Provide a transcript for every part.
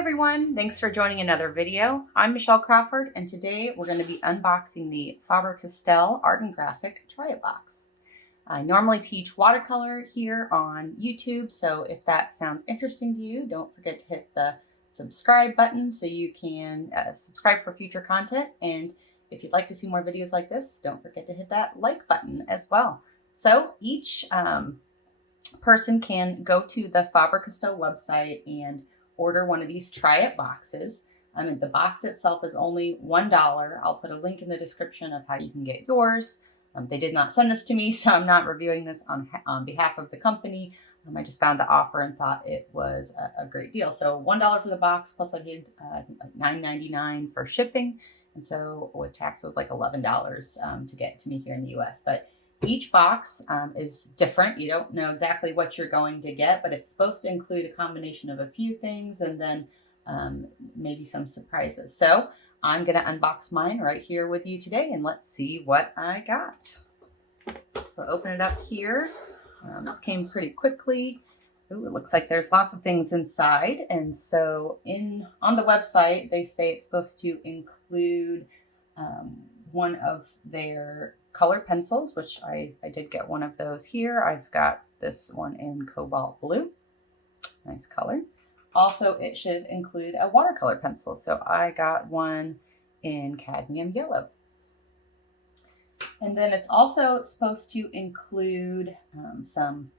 everyone, thanks for joining another video. I'm Michelle Crawford, and today we're going to be unboxing the Faber-Castell Art and Graphic Try-It Box. I normally teach watercolor here on YouTube, so if that sounds interesting to you, don't forget to hit the subscribe button so you can subscribe for future content. And if you'd like to see more videos like this, don't forget to hit that like button as well. So each person can go to the Faber-Castell website and order one of these try-it boxes. The box itself is only $1. I'll put a link in the description of how you can get yours. They did not send this to me, so I'm not reviewing this on behalf of the company. I just found the offer and thought it was a great deal. So $1 for the box, plus I paid I think like $9.99 for shipping. And so with tax, it was like $11 to get to me here in the US. But each box is different. You don't know exactly what you're going to get, but it's supposed to include a combination of a few things and then maybe some surprises. So I'm going to unbox mine right here with you today, and let's see what I got. So open it up here. This came pretty quickly. Ooh, it looks like there's lots of things inside. And so on the website, they say it's supposed to include one of their color pencils, which I did get one of those here. I've got this one in cobalt blue. Nice color. Also, it should include a watercolor pencil. So I got one in cadmium yellow. And then it's also supposed to include some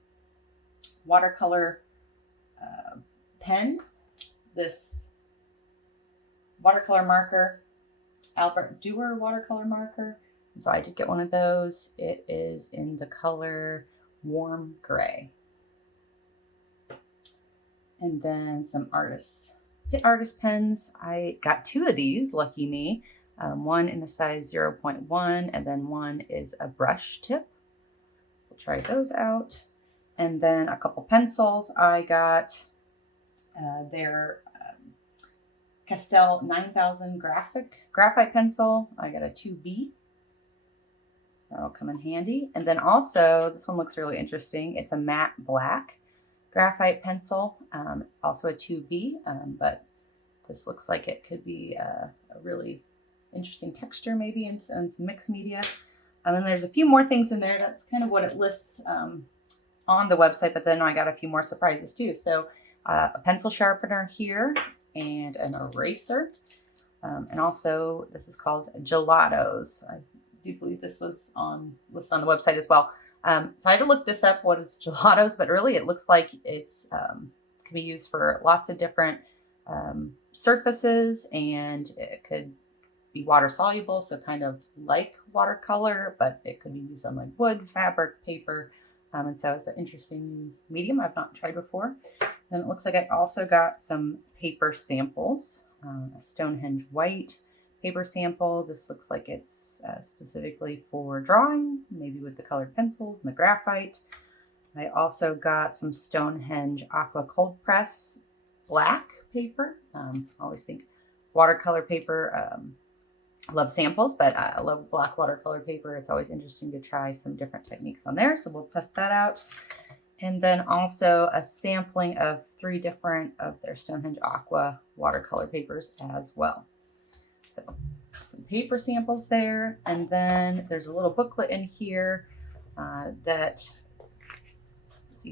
watercolor pen, this watercolor marker, Albrecht Durer watercolor marker. So I did get one of those. It is in the color warm gray. And then some Pitt Artist Pens. I got two of these, lucky me. One in a size 0.1, and then one is a brush tip. We'll try those out. And then a couple pencils. I got their Castell 9000 Graphite Pencil. I got a 2B. That'll come in handy. And then also, this one looks really interesting. It's a matte black graphite pencil, also a 2B, but this looks like it could be a really interesting texture maybe and some mixed media. And there's a few more things in there. That's kind of what it lists on the website, but then I got a few more surprises too. So a pencil sharpener here and an eraser. And also, this is called Gelatos. I do believe this was listed on the website as well. So I had to look this up, what is Gelatos, but really it looks like it's can be used for lots of different surfaces, and it could be water soluble, so kind of like watercolor, but it could be used on like wood, fabric, paper, and so it's an interesting medium I've not tried before. Then it looks like I also got some paper samples, a Stonehenge white paper sample. This looks like it's specifically for drawing, maybe with the colored pencils and the graphite. I also got some Stonehenge Aqua Cold Press black paper. I always think watercolor paper, I love samples, but I love black watercolor paper. It's always interesting to try some different techniques on there, so we'll test that out. And then also a sampling of 3 different of their Stonehenge Aqua watercolor papers as well. So some paper samples there. And then there's a little booklet in here that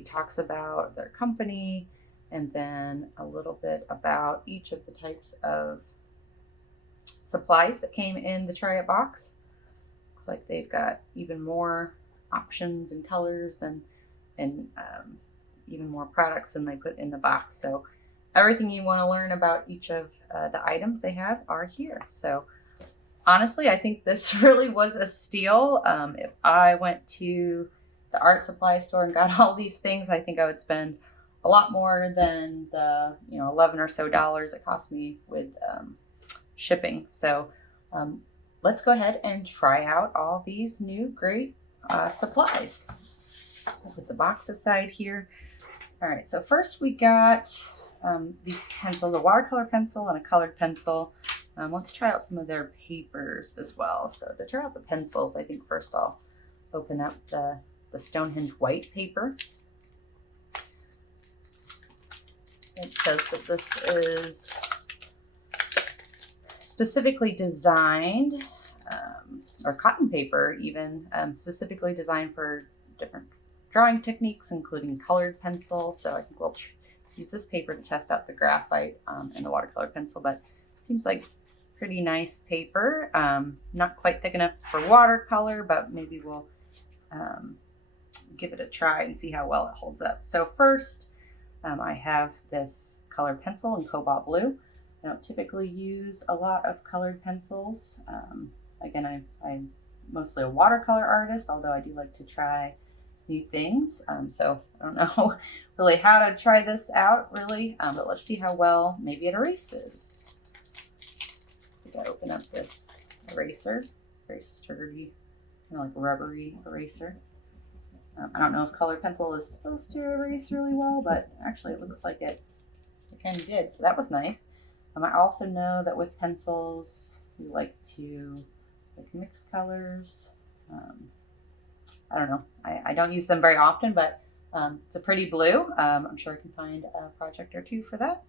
talks about their company, and then a little bit about each of the types of supplies that came in the try-it box. Looks like they've got even more options and colors and even more products than they put in the box. So everything you want to learn about each of the items they have are here. So honestly, I think this really was a steal. If I went to the art supply store and got all these things, I think I would spend a lot more than the $11 or so it cost me with shipping. So let's go ahead and try out all these new great supplies. I'll put the box aside here. All right, so first we got these pencils, a watercolor pencil and a colored pencil. Let's try out some of their papers as well. So to try out the pencils, I think first I'll open up the Stonehenge white paper. It says that this is specifically designed, or cotton paper even, specifically designed for different drawing techniques, including colored pencils. So I think we'll use this paper to test out the graphite and the watercolor pencil, but it seems like pretty nice paper. Not quite thick enough for watercolor, but maybe we'll give it a try and see how well it holds up. So first, I have this colored pencil in cobalt blue. I don't typically use a lot of colored pencils. Again, I'm mostly a watercolor artist, although I do like to try new things. So I don't know really how to try this out really, but let's see how well maybe it erases. I gotta open up this eraser, very sturdy, kind of like rubbery eraser. I don't know if colored pencil is supposed to erase really well, but actually it looks like it kind of did, so that was nice. I also know that with pencils, we like to mix colors. I don't know, I don't use them very often, but it's a pretty blue. I'm sure I can find a project or two for that.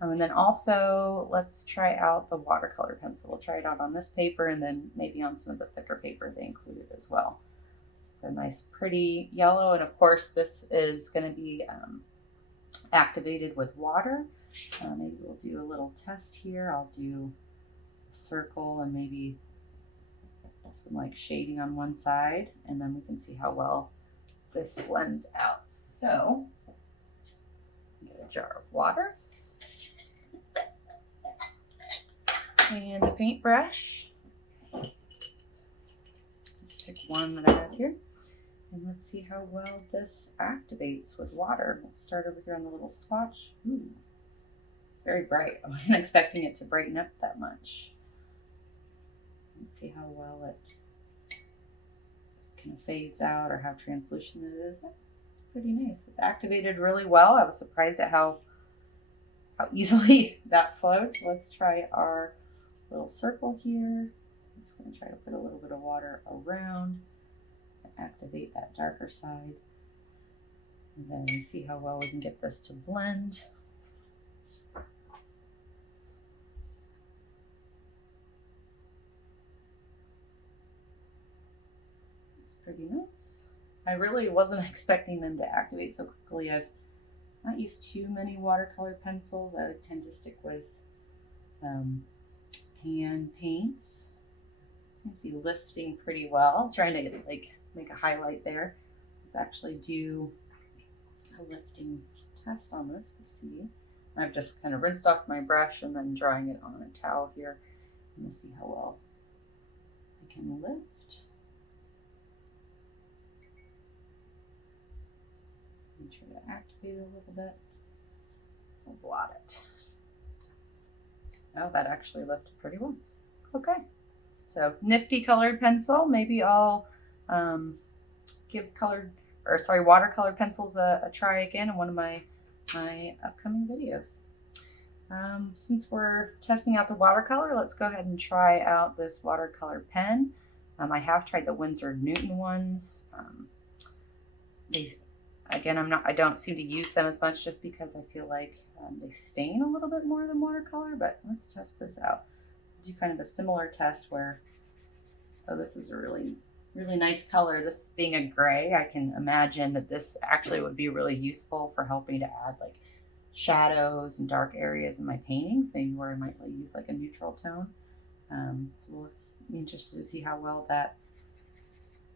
And then also, let's try out the watercolor pencil. We'll try it out on this paper and then maybe on some of the thicker paper they included as well. So nice, pretty yellow. And of course, this is going to be activated with water. Maybe we'll do a little test here. I'll do a circle and maybe some like shading on one side, and then we can see how well this blends out. So, get a jar of water and a paintbrush. Let's pick one that I have here, and let's see how well this activates with water. We'll start over here on the little swatch. Ooh, it's very bright. I wasn't expecting it to brighten up that much. Let's see how well it kind of fades out or how translucent it is. It's pretty nice. It activated really well. I was surprised at how easily that flowed. So let's try our little circle here. I'm just going to try to put a little bit of water around and activate that darker side. And then see how well we can get this to blend. Pretty nice. I really wasn't expecting them to activate so quickly. I've not used too many watercolor pencils. I tend to stick with pan paints. Seems to be lifting pretty well. Trying to like make a highlight there. Let's actually do a lifting test on this to see. I've just kind of rinsed off my brush and then drawing it on a towel here. And we'll see how well I can lift. Try to activate it a little bit. We'll blot it. Oh, that actually lifted pretty well. Okay, so nifty colored pencil. Maybe I'll give watercolor pencils a try again in one of my upcoming videos. Since we're testing out the watercolor, let's go ahead and try out this watercolor pen. I have tried the Winsor Newton ones. Again, I don't seem to use them as much just because I feel like they stain a little bit more than watercolor, but let's test this out. Do kind of a similar test where, oh, this is a really, really nice color. This being a gray, I can imagine that this actually would be really useful for helping to add like shadows and dark areas in my paintings, maybe where I might use like a neutral tone. So we'll be interested to see how well that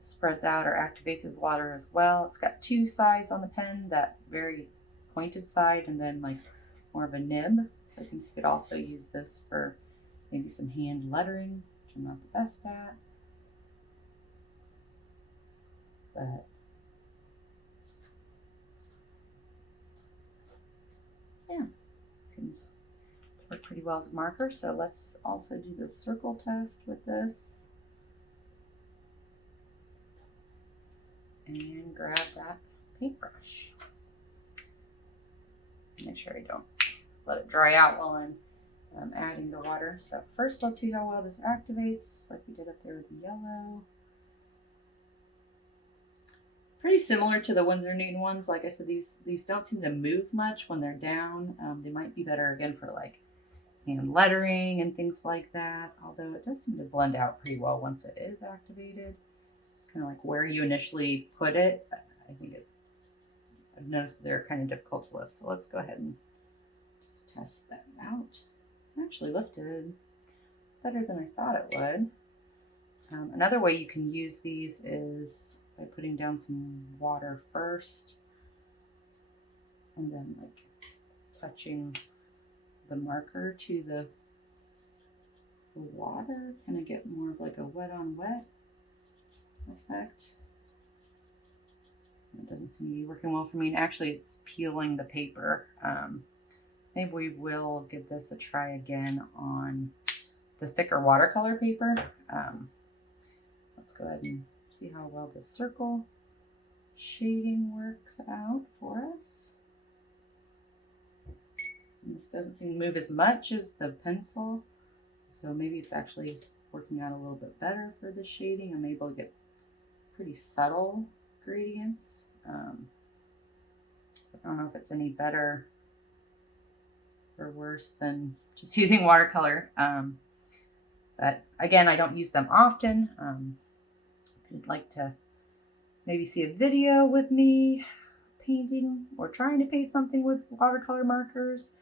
spreads out or activates with water as well. It's got two sides on the pen, that very pointed side and then like more of a nib. So I think you could also use this for maybe some hand lettering, which I'm not the best at. But yeah, seems to work pretty well as a marker. So let's also do the circle test with this. And grab that paintbrush. Make sure I don't let it dry out while I'm adding the water. So first, let's see how well this activates, like we did up there with the yellow. pretty similar to the Winsor Newton ones. Like I said, these don't seem to move much when they're down. They might be better again for like hand lettering and things like that. Although it does seem to blend out pretty well once it is activated. It's kind of like where you initially put it. I've noticed that they're kind of difficult to lift. So let's go ahead and just test that out. It actually lifted better than I thought it would. Another way you can use these is by putting down some water first and then like touching the marker to the water, kind of get more of like a wet on wet effect. It doesn't seem to be working well for me, and actually it's peeling the paper. Maybe we will give this a try again on the thicker watercolor paper. Let's go ahead and see how well this circle shading works out for us. And this doesn't seem to move as much as the pencil, so maybe it's actually working out a little bit better for the shading. I'm able to get pretty subtle gradients. I don't know if it's any better or worse than just using watercolor. But again, I don't use them often. If you'd like to maybe see a video with me painting or trying to paint something with watercolor markers,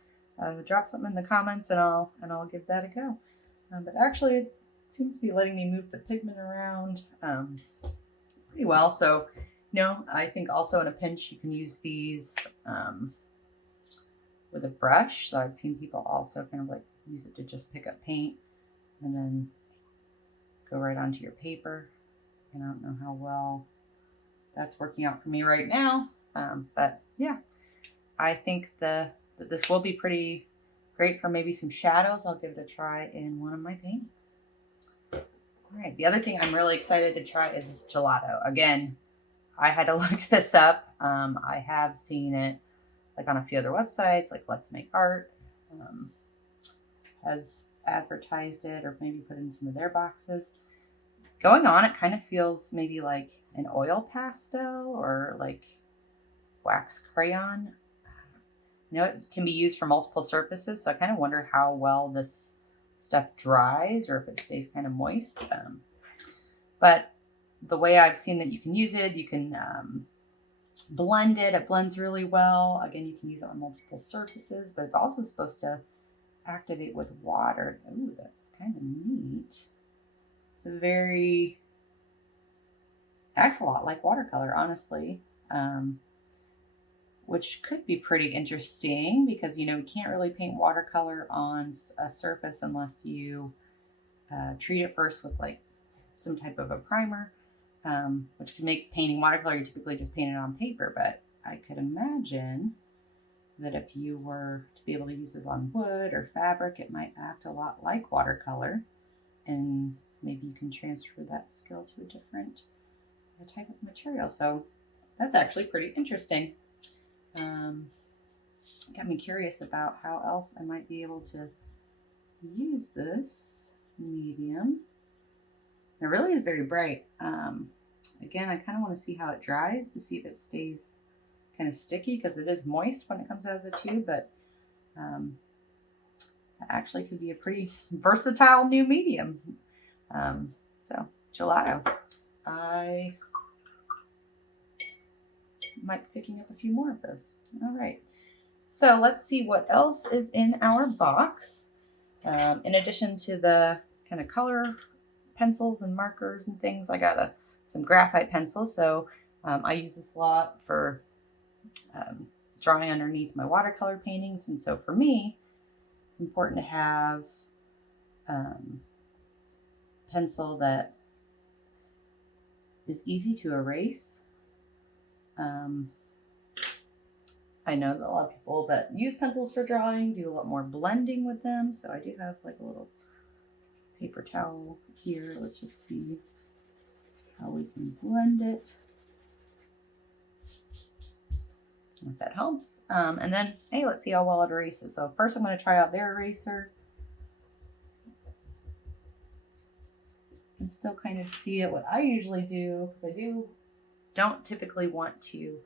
drop something in the comments and I'll give that a go. But actually it seems to be letting me move the pigment around pretty well. So, I think also in a pinch you can use these with a brush. So I've seen people also kind of like use it to just pick up paint and then go right onto your paper. And I don't know how well that's working out for me right now. But yeah, I think that this will be pretty great for maybe some shadows. I'll give it a try in one of my paintings. All right, the other thing I'm really excited to try is this gelato. Again, I had to look this up. I have seen it like on a few other websites, like Let's Make Art has advertised it or maybe put in some of their boxes. Going on, it kind of feels maybe like an oil pastel or like wax crayon. It can be used for multiple surfaces, so I kind of wonder how well this stuff dries or if it stays kind of moist. But the way I've seen that you can use it, you can blend it. It blends really well. Again, you can use it on multiple surfaces, but it's also supposed to activate with water. Ooh, that's kind of neat. Acts a lot like watercolor, honestly, which could be pretty interesting because, you can't really paint watercolor on a surface unless you treat it first with like some type of a primer, which can make painting watercolor. You typically just paint it on paper, but I could imagine that if you were to be able to use this on wood or fabric, it might act a lot like watercolor, and maybe you can transfer that skill to a different type of material. So that's actually pretty interesting. Got me curious about how else I might be able to use this medium. It really is very bright. Again, I kind of want to see how it dries to see if it stays kind of sticky because it is moist when it comes out of the tube, but that actually could be a pretty versatile new medium. So gelato. I might be picking up a few more of those. All right. So let's see what else is in our box. In addition to the kind of color pencils and markers and things, I got some graphite pencils. So I use this a lot for drawing underneath my watercolor paintings. And so for me, it's important to have pencil that is easy to erase. I know that a lot of people that use pencils for drawing do a lot more blending with them. So I do have like a little paper towel here. Let's just see how we can blend it. If that helps. And then, hey, let's see how well it erases. So first I'm going to try out their eraser. You can still kind of see it. What I usually do, because I do don't typically want to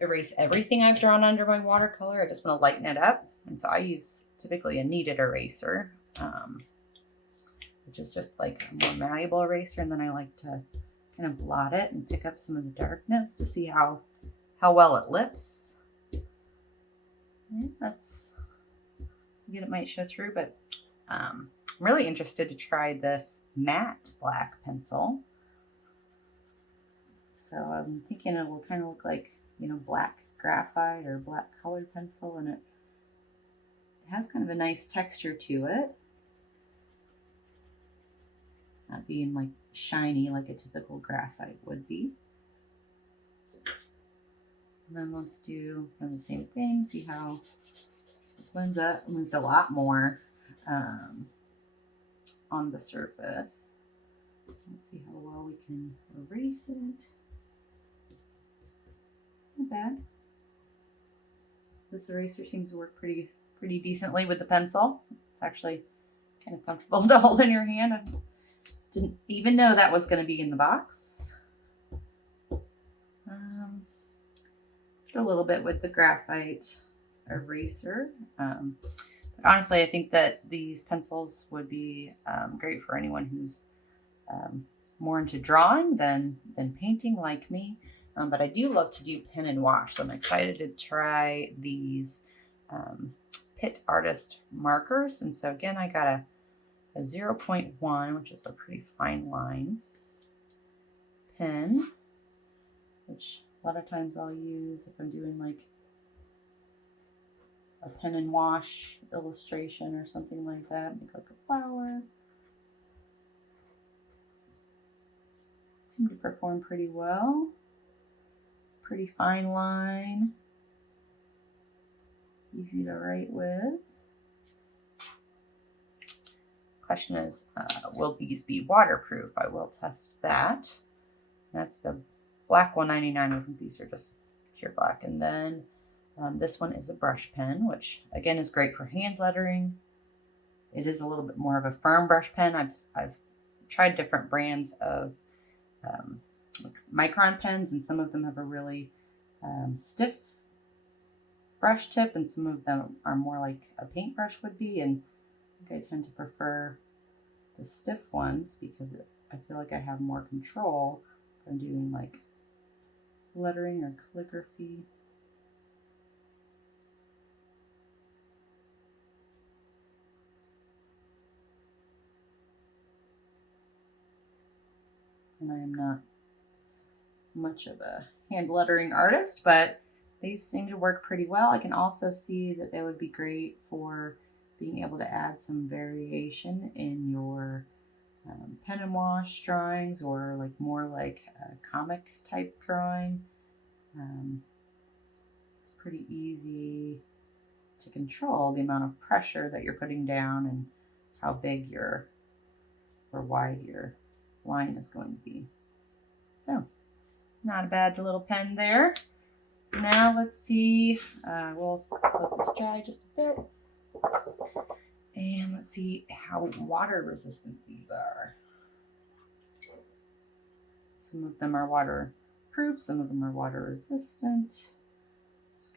erase everything I've drawn under my watercolor. I just want to lighten it up. And so I use typically a kneaded eraser, which is just like a more malleable eraser. And then I like to kind of blot it and pick up some of the darkness to see how well it lifts. And that's, again, it might show through, but I'm really interested to try this matte black pencil. So I'm thinking it will kind of look like, you know, black graphite or black colored pencil, and it has kind of a nice texture to it. Not being like shiny like a typical graphite would be. And then let's do the same thing, see how it blends up. I mean, it's a lot more on the surface. Let's see how well we can erase it. Not bad. This eraser seems to work pretty decently with the pencil. It's actually kind of comfortable to hold in your hand. I didn't even know that was going to be in the box. A little bit with the graphite eraser. But honestly, I think that these pencils would be great for anyone who's more into drawing than painting like me. But I do love to do pen and wash, so I'm excited to try these Pitt Artist markers. And so again, I got a 0.1, which is a pretty fine line pen, which a lot of times I'll use if I'm doing like a pen and wash illustration or something like that, make like a flower. Seem to perform pretty well. Pretty fine line. Easy to write with. Question is, will these be waterproof? I will test that. That's the black 199. I think these are just pure black. And then this one is a brush pen, which again is great for hand lettering. It is a little bit more of a firm brush pen. I've tried different brands of micron pens, and some of them have a really stiff brush tip, and some of them are more like a paintbrush would be. And I think I tend to prefer the stiff ones because I feel like I have more control if I'm doing like lettering or calligraphy. And I am not much of a hand lettering artist, but these seem to work pretty well. I can also see that they would be great for being able to add some variation in your pen and wash drawings, or like more like a comic type drawing. It's pretty easy to control the amount of pressure that you're putting down and how big or wide your line is going to be. So, not a bad little pen there. Now let's see, we'll let this dry just a bit. And let's see how water resistant these are. Some of them are waterproof, some of them are water resistant. Just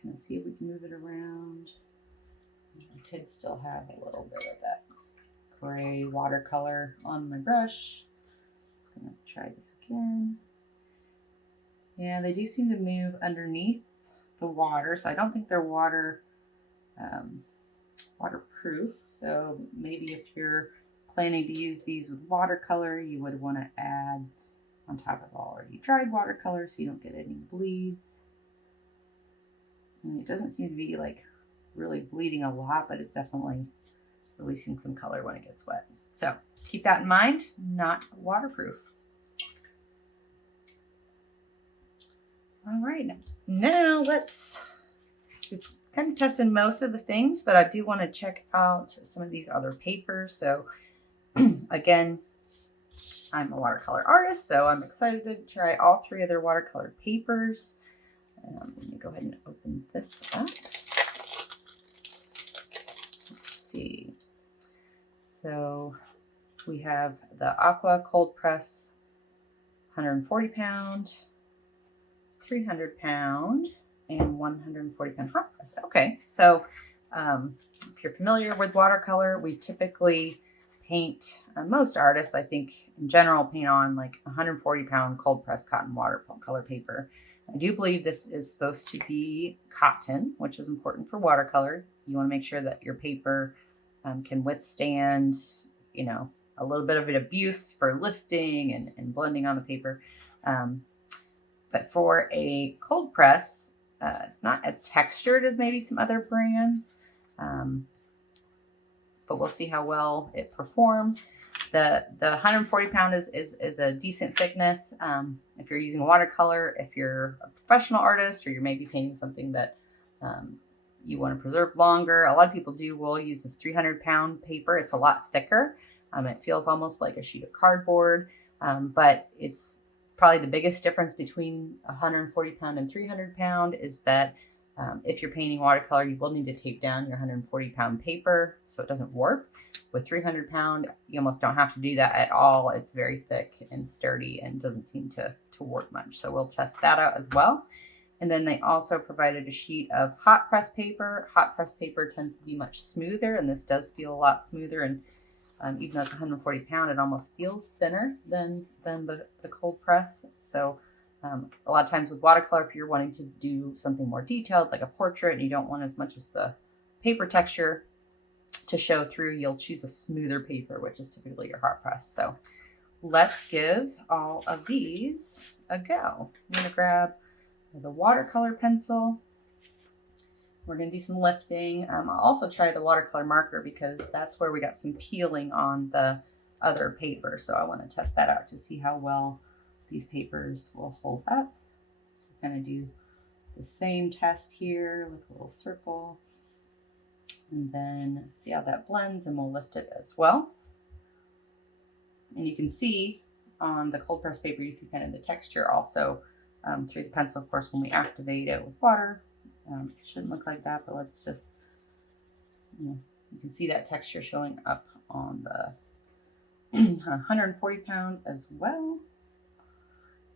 gonna see if we can move it around. I could still have a little bit of that gray watercolor on my brush. Just gonna try this again. Yeah, they do seem to move underneath the water, so I don't think they're waterproof. So maybe if you're planning to use these with watercolor, you would want to add on top of already dried watercolor so you don't get any bleeds. And it doesn't seem to be like really bleeding a lot, but it's definitely releasing some color when it gets wet. So keep that in mind, not waterproof. All right, now we've kind of tested most of the things, but I do want to check out some of these other papers. So again, I'm a watercolor artist, so I'm excited to try all three of their watercolor papers. Let me go ahead and open this up. Let's see. So we have the Aqua Cold Press 140 pound. 300 pound and 140 pound hot press. Okay, so if you're familiar with watercolor, we typically paint, most artists, I think in general, paint on like 140 pound cold pressed cotton watercolor paper. I do believe this is supposed to be cotton, which is important for watercolor. You want to make sure that your paper can withstand, you know, a little bit of an abuse for lifting and blending on the paper. But for a cold press, it's not as textured as maybe some other brands, but we'll see how well it performs. The 140 pound is a decent thickness. If you're using watercolor, if you're a professional artist, or you're maybe painting something that you want to preserve longer, a lot of people will use this 300 pound paper. It's a lot thicker. It feels almost like a sheet of cardboard, but it's probably the biggest difference between 140 pound and 300 pound is that if you're painting watercolor, you will need to tape down your 140 pound paper so it doesn't warp. With 300 pound, you almost don't have to do that at all. It's very thick and sturdy and doesn't seem to warp much. So we'll test that out as well. And then they also provided a sheet of hot press paper. Hot press paper tends to be much smoother, and this does feel a lot smoother. And even though it's 140 pound, it almost feels thinner than the cold press. So a lot of times with watercolor, if you're wanting to do something more detailed, like a portrait, and you don't want as much as the paper texture to show through, you'll choose a smoother paper, which is typically your hot press. So let's give all of these a go. So I'm going to grab the watercolor pencil. We're going to do some lifting. I'll also try the watercolor marker because that's where we got some peeling on the other paper. So I want to test that out to see how well these papers will hold up. So we're going to do the same test here with a little circle, and then see how that blends, and we'll lift it as well. And you can see on the cold press paper, you see kind of the texture also through the pencil. Of course, when we activate it with water, it shouldn't look like that, but let's just, you can see that texture showing up on the 140 pound as well.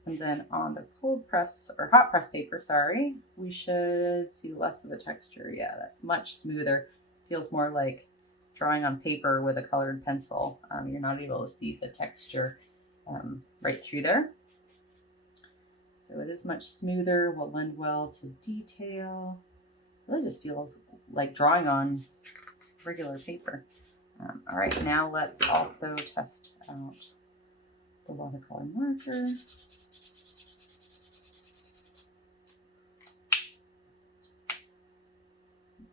And then on the cold press or hot press paper, sorry, we should see less of a texture. Yeah, that's much smoother. Feels more like drawing on paper with a colored pencil. You're not able to see the texture right through there. So it is much smoother, will lend well to detail. Really just feels like drawing on regular paper. All right, now let's also test out the watercolor marker.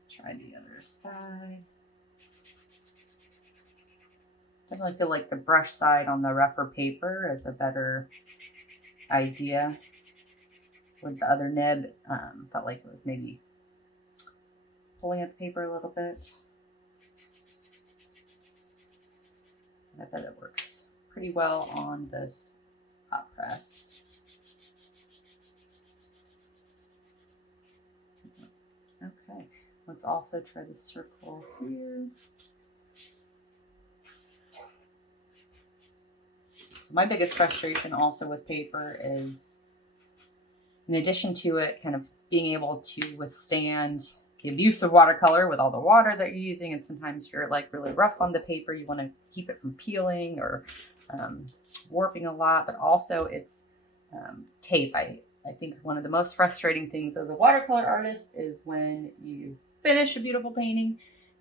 Try the other side. Definitely feel like the brush side on the rougher paper is a better idea. With the other nib, felt like it was maybe pulling at the paper a little bit. I bet it works pretty well on this hot press. Okay, let's also try the circle here. So my biggest frustration also with paper is, in addition to it kind of being able to withstand the abuse of watercolor with all the water that you're using, and sometimes you're like really rough on the paper, you want to keep it from peeling or warping a lot, but also it's tape. I think one of the most frustrating things as a watercolor artist is when you finish a beautiful painting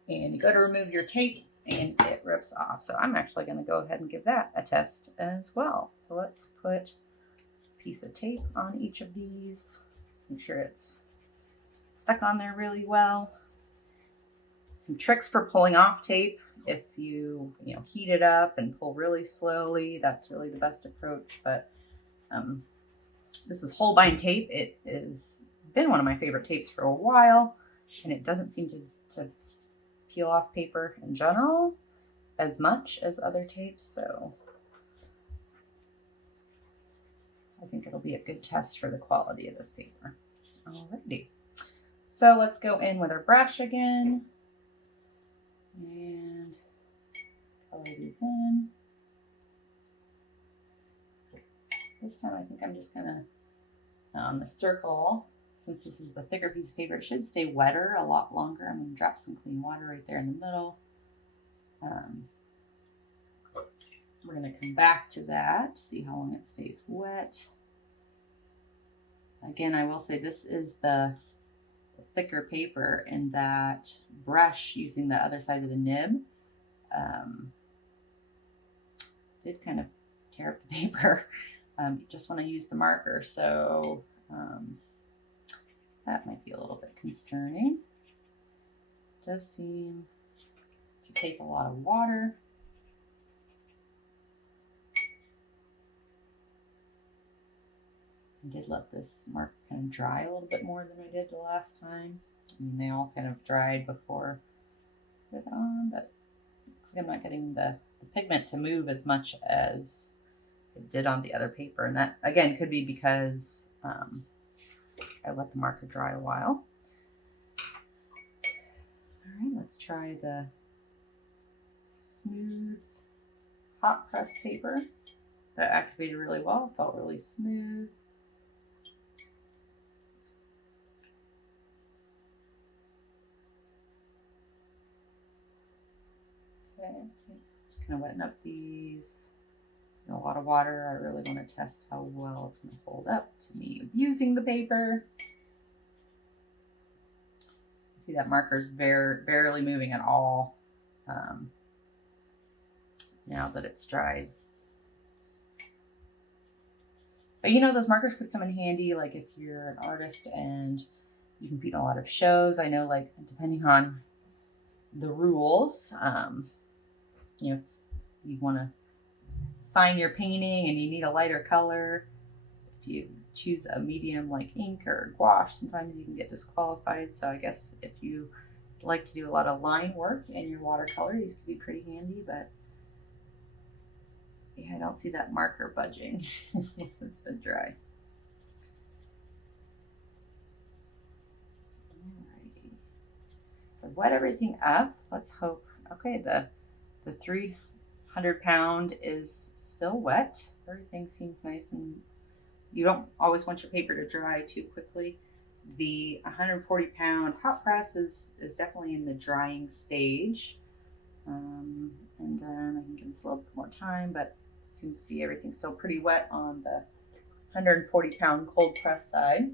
and you go to remove your tape and it rips off. So I'm actually going to go ahead and give that a test as well. So let's put a piece of tape on each of these. Make sure it's stuck on there really well. Some tricks for pulling off tape. If you heat it up and pull really slowly, that's really the best approach. But this is Holbein tape. It has been one of my favorite tapes for a while, and it doesn't seem to peel off paper in general as much as other tapes. So I think it'll be a good test for the quality of this paper. Alrighty. So let's go in with our brush again and color these in. This time I think I'm just gonna On the circle, since this is the thicker piece of paper, it should stay wetter a lot longer. I'm going to drop some clean water right there in the middle. We're going to come back to that, see how long it stays wet. Again, I will say this is the thicker paper, and that brush using the other side of the nib did kind of tear up the paper. You just want to use the marker, so that might be a little bit concerning. It does seem to take a lot of water. I did let this marker kind of dry a little bit more than I did the last time. I mean, they all kind of dried before I put it on, but looks like I'm not getting the pigment to move as much as it did on the other paper. And that, again, could be because I let the marker dry a while. All right, let's try the smooth hot press paper. That activated really well, felt really smooth. Okay, just kind of wetting up these. A lot of water. I really want to test how well it's going to hold up to me using the paper. See, that marker's barely moving at all now that it's dried. But you know, those markers could come in handy, like if you're an artist and you compete in a lot of shows. I know, like, depending on the rules, you know, if you want to sign your painting and you need a lighter color, if you choose a medium like ink or gouache, sometimes you can get disqualified. So I guess if you like to do a lot of line work in your watercolor, these could be pretty handy. But yeah, I don't see that marker budging once it's been dry. Alrighty. So wet everything up. Let's hope. Okay, the 300-pound is still wet. Everything seems nice, and you don't always want your paper to dry too quickly. The 140-pound hot press is definitely in the drying stage. And then I can give this a little bit more time, but it seems to be everything's still pretty wet on the 140-pound cold press side.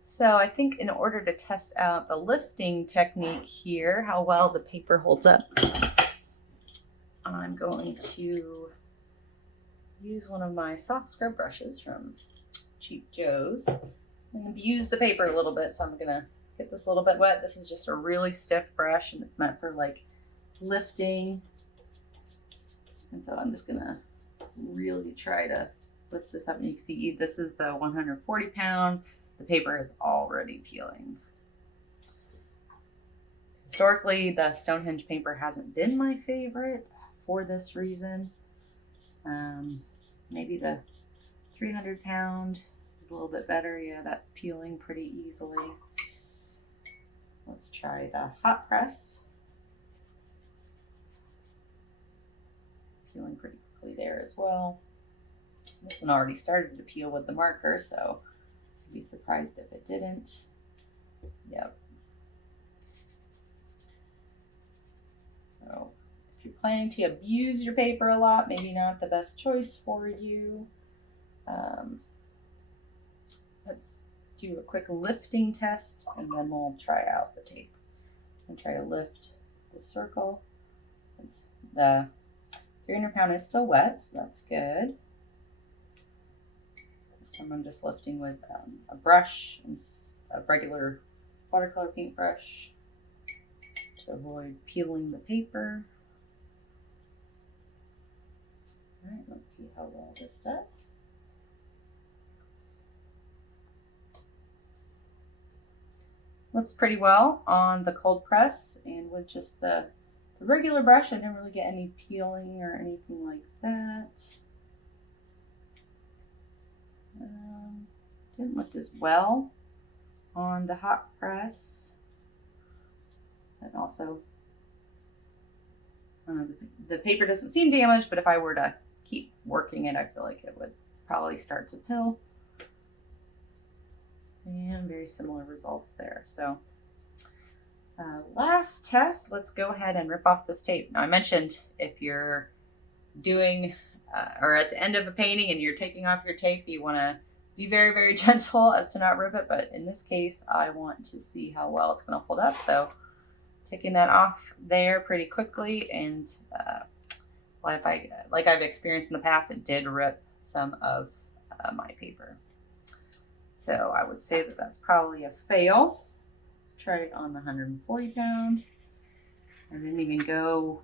So I think in order to test out the lifting technique here, how well the paper holds up, I'm going to use one of my soft scrub brushes from Cheap Joe's and abuse the paper a little bit. So I'm gonna get this a little bit wet. This is just a really stiff brush, and it's meant for like lifting. And so I'm just gonna really try to lift this up. And you can see this is the 140-pound. The paper is already peeling. Historically, the Stonehenge paper hasn't been my favorite for this reason. Maybe the 300-pound is a little bit better. Yeah, that's peeling pretty easily. Let's try the hot press. Peeling pretty quickly there as well. This one already started to peel with the marker, so I'd be surprised if it didn't. Yep. So if you're planning to abuse your paper a lot, maybe not the best choice for you. Let's do a quick lifting test, and then we'll try out the tape. And try to lift the circle. The 300-pound is still wet, so that's good. This time I'm just lifting with a brush and a regular watercolor paintbrush to avoid peeling the paper. All right, let's see how well this does. Looks pretty well on the cold press, and with just the regular brush, I didn't really get any peeling or anything like that. Didn't look as well on the hot press. And also, the paper doesn't seem damaged, but if I were to keep working it, I feel like it would probably start to pill. And very similar results there. So last test, let's go ahead and rip off this tape. Now I mentioned if you're doing or at the end of a painting and you're taking off your tape, you want to be very, very gentle as to not rip it. But in this case, I want to see how well it's going to hold up. So taking that off there pretty quickly, and like I've experienced in the past, it did rip some of my paper. So I would say that that's probably a fail. Let's try it on the 140 pound. I didn't even go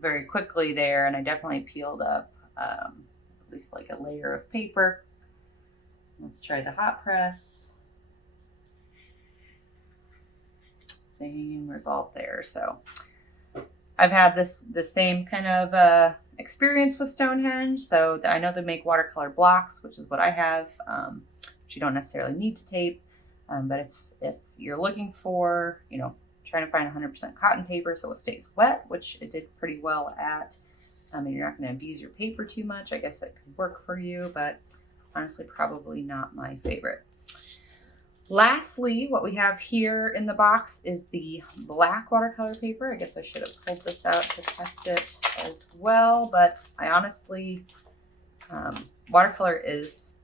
very quickly there, and I definitely peeled up at least like a layer of paper. Let's try the hot press. Same result there. So I've had the same kind of experience with Stonehenge. So I know they make watercolor blocks, which is what I have. Which you don't necessarily need to tape, but if you're looking for, trying to find 100% cotton paper so it stays wet, which it did pretty well at, and you're not going to abuse your paper too much, I guess it could work for you, but honestly, probably not my favorite. Lastly, what we have here in the box is the black watercolor paper. I guess I should have pulled this out to test it as well, but I honestly, watercolor is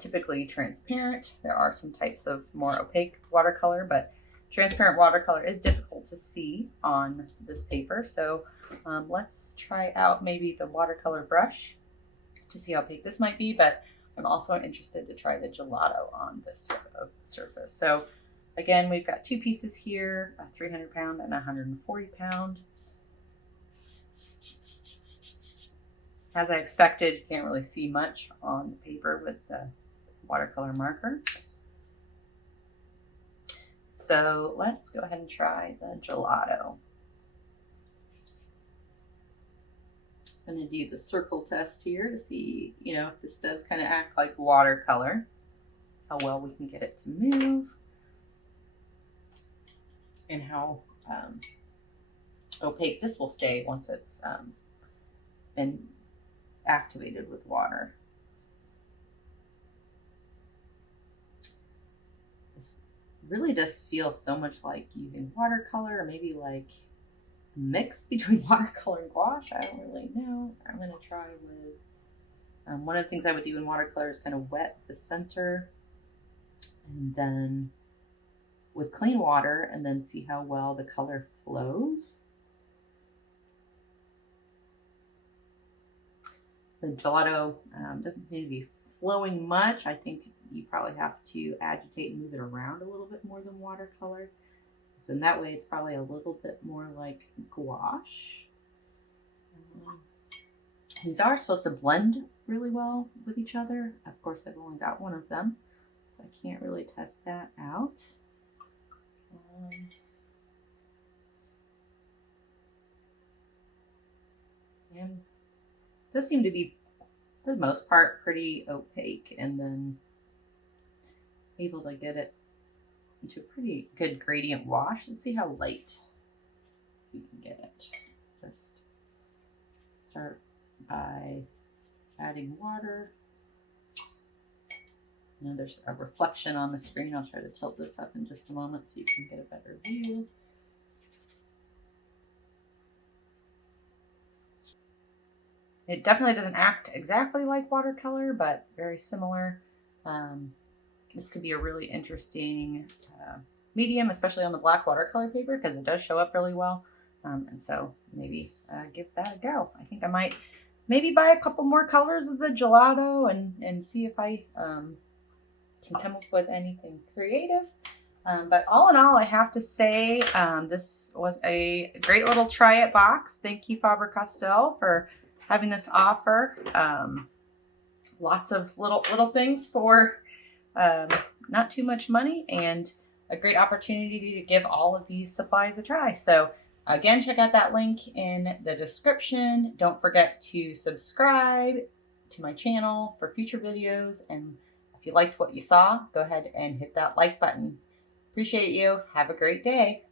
typically transparent. There are some types of more opaque watercolor, but transparent watercolor is difficult to see on this paper. So let's try out maybe the watercolor brush to see how opaque this might be, but I'm also interested to try the gelato on this type of surface. So again, we've got two pieces here, a 300 pound and a 140 pound. As I expected, you can't really see much on the paper with the watercolor marker. So let's go ahead and try the gelato. I'm going to do the circle test here to see, if this does kind of act like watercolor, how well we can get it to move, and how opaque this will stay once it's been activated with water. This really does feel so much like using watercolor, or maybe like a mix between watercolor and gouache. I don't really know. I'm going to try with one of the things I would do in watercolor is kind of wet the center, and then with clean water, and then see how well the color flows. The gelato doesn't seem to be flowing much. I think you probably have to agitate and move it around a little bit more than watercolor. So in that way, it's probably a little bit more like gouache. These are supposed to blend really well with each other. Of course, I've only got one of them, so I can't really test that out. And it does seem to be, for the most part, pretty opaque, and then able to get it into a pretty good gradient wash. Let's see how light you can get it. Just start by adding water. There's a reflection on the screen. I'll try to tilt this up in just a moment so you can get a better view. It definitely doesn't act exactly like watercolor, but very similar. This could be a really interesting medium, especially on the black watercolor paper, because it does show up really well. And so maybe give that a go. I think I might maybe buy a couple more colors of the gelato and see if I can come up with anything creative. But all in all, I have to say this was a great little try it box. Thank you, Faber-Castell, for having this offer. Lots of little things for not too much money, and a great opportunity to give all of these supplies a try. So again, check out that link in the description. Don't forget to subscribe to my channel for future videos. And if you liked what you saw, go ahead and hit that like button. Appreciate you. Have a great day.